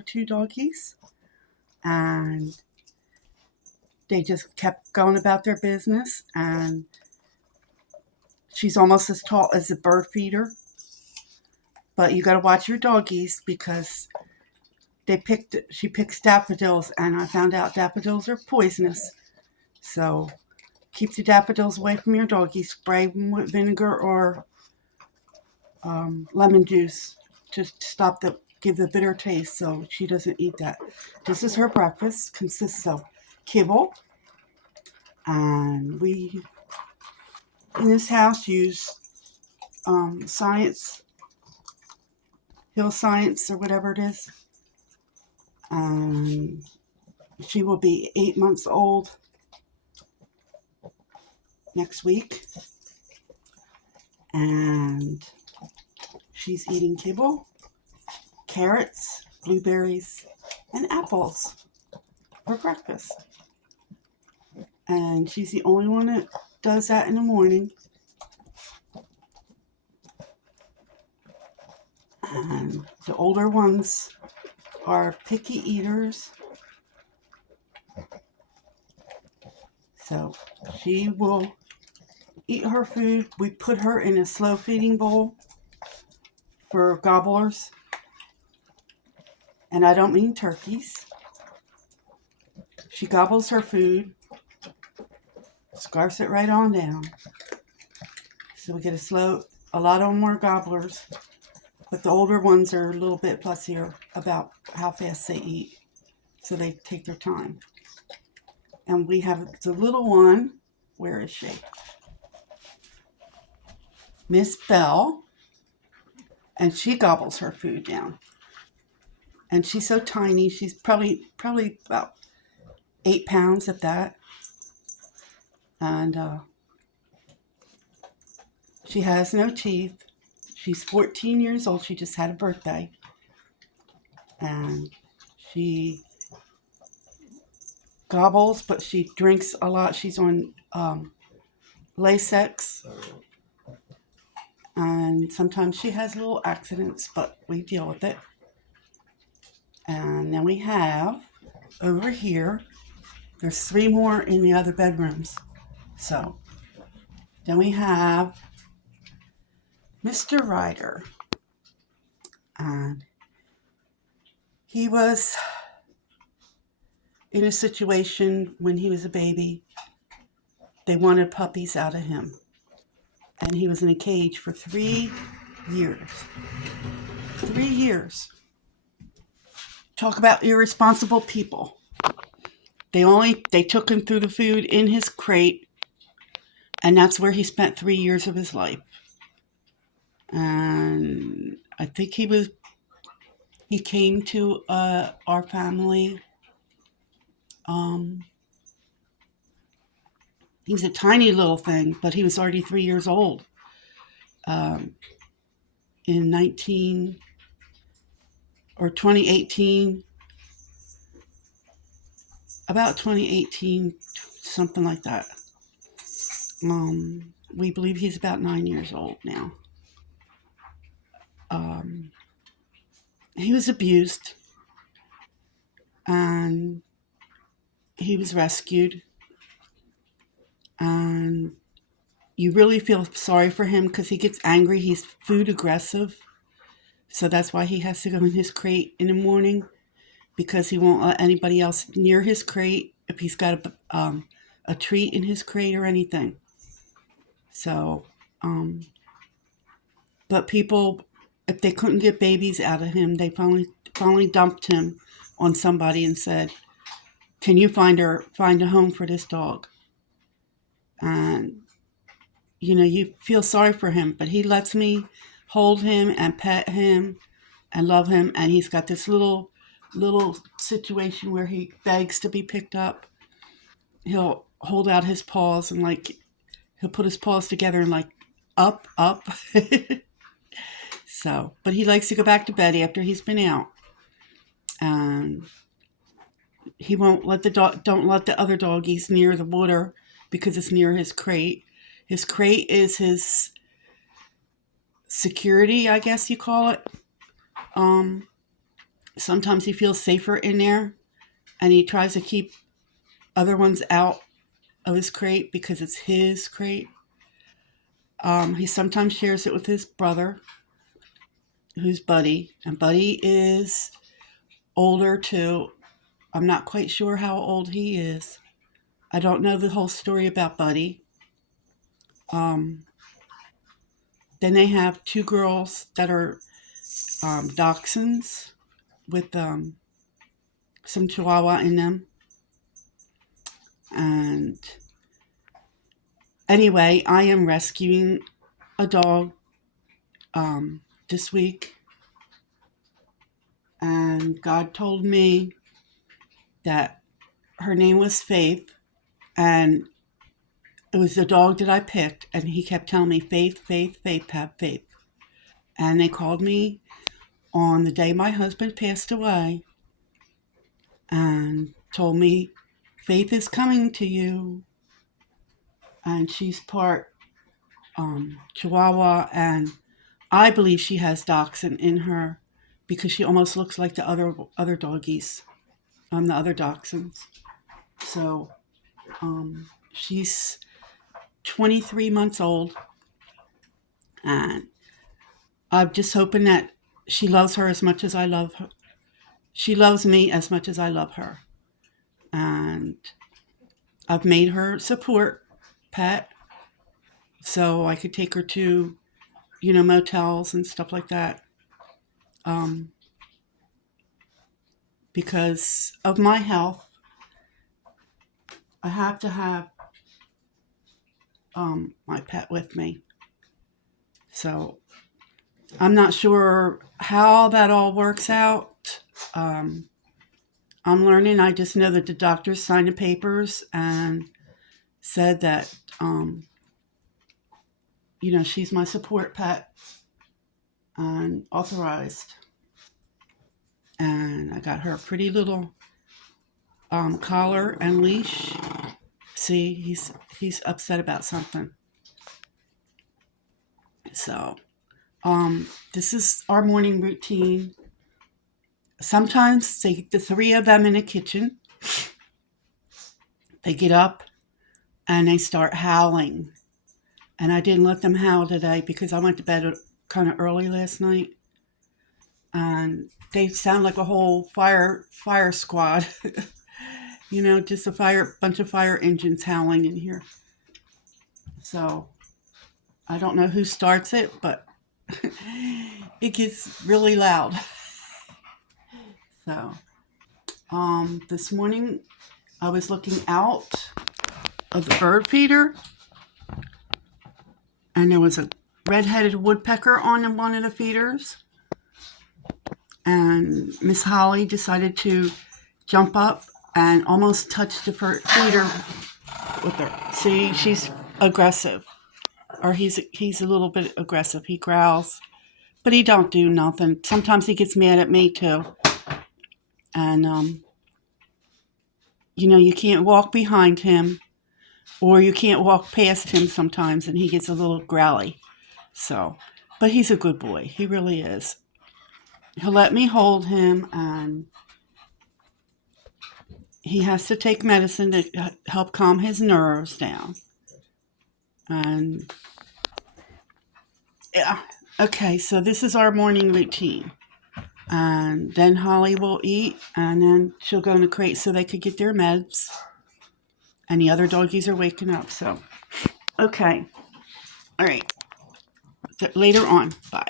two doggies, and they just kept going about their business. And she's almost as tall as a bird feeder, but you got to watch your doggies because she picks daffodils, and I found out daffodils are poisonous. So keep the daffodils away from your doggies. Spray them with vinegar or lemon juice to give the bitter taste, so she doesn't eat that. This is her breakfast. Consists of kibble, and we in this house use science, hill science or whatever it is. She will be 8 months old next week, and she's eating kibble, carrots, blueberries, and apples for breakfast. And she's the only one that does that in the morning. And the older ones are picky eaters. So she will eat her food. We put her in a slow feeding bowl for gobblers. And I don't mean turkeys. She gobbles her food, scarfs it right on down. So we get a lot of more gobblers. But the older ones are a little bit fussier about how fast they eat. So they take their time. And we have the little one. Where is she? Miss Belle. And she gobbles her food down. And she's so tiny. She's probably about 8 pounds at that. And she has no teeth. She's 14 years old. She just had a birthday. And she gobbles, but she drinks a lot. She's on Lasix. And sometimes she has little accidents, but we deal with it. And then we have, over here, there's 3 more in the other bedrooms. So, then we have Mr. Ryder. And he was in a situation when he was a baby. They wanted puppies out of him. And he was in a cage for 3 years. 3 years. Talk about irresponsible people. They took him through the food in his crate, and that's where he spent 3 years of his life. And I think he came to our family. He was a tiny little thing, but he was already 3 years old. In 2018, about 2018, something like that. We believe he's about 9 years old now. He was abused, and he was rescued, and you really feel sorry for him because he gets angry. He's food aggressive, so that's why he has to go in his crate in the morning, because he won't let anybody else near his crate if he's got a treat in his crate or anything. So, but people, if they couldn't get babies out of him, they finally dumped him on somebody and said, "Can you find a home for this dog?" And you feel sorry for him, but he lets me hold him and pet him and love him. And he's got this little situation where he begs to be picked up. He'll hold out his paws and he'll put his paws together and up. So, but he likes to go back to bed after he's been out. And he won't don't let the other doggies near the water because it's near his crate. His crate is his security, I guess you call it. Sometimes he feels safer in there, and he tries to keep other ones out of his crate because it's his crate. He sometimes shares it with his brother, who's Buddy, and Buddy is older too. I'm not quite sure how old he is. I don't know the whole story about Buddy. Um, then they have two girls that are dachshunds with some chihuahua in them. And anyway, I am rescuing a dog this week. And God told me that her name was Faith. And it was the dog that I picked. And he kept telling me, Faith, Faith, Faith, have faith. And they called me on the day my husband passed away and told me, Faith is coming to you. And she's part Chihuahua, and I believe she has dachshund in her because she almost looks like the other doggies, the other dachshunds. So she's 23 months old, and I'm just hoping that she loves her as much as I love her. She loves me as much as I love her, and I've made her support pet so I could take her to, motels and stuff like that. Because of my health, I have to have my pet with me. So I'm not sure how that all works out. I'm learning. I just know that the doctors signed the papers and said that, she's my support pet and authorized. And I got her a pretty little collar and leash. See, he's upset about something. So, this is our morning routine. Sometimes the three of them in the kitchen, they get up and they start howling. And I didn't let them howl today because I went to bed kind of early last night. And they sound like a whole fire squad. Just a bunch of fire engines howling in here. So I don't know who starts it, but it gets really loud. So this morning I was looking out of the bird feeder, and there was a red-headed woodpecker on one of the feeders, and Miss Holly decided to jump up and almost touch the feeder with her. See, she's aggressive, or he's a little bit aggressive. He growls, but he don't do nothing. Sometimes he gets mad at me too, and you can't walk behind him, or you can't walk past him sometimes, and he gets a little growly. So, but he's a good boy. He really is. He'll let me hold him, and he has to take medicine to help calm his nerves down. And yeah, okay, so this is our morning routine. And then Holly will eat, and then she'll go in the crate so they could get their meds. And the other doggies are waking up, so okay. All right. Later on. Bye.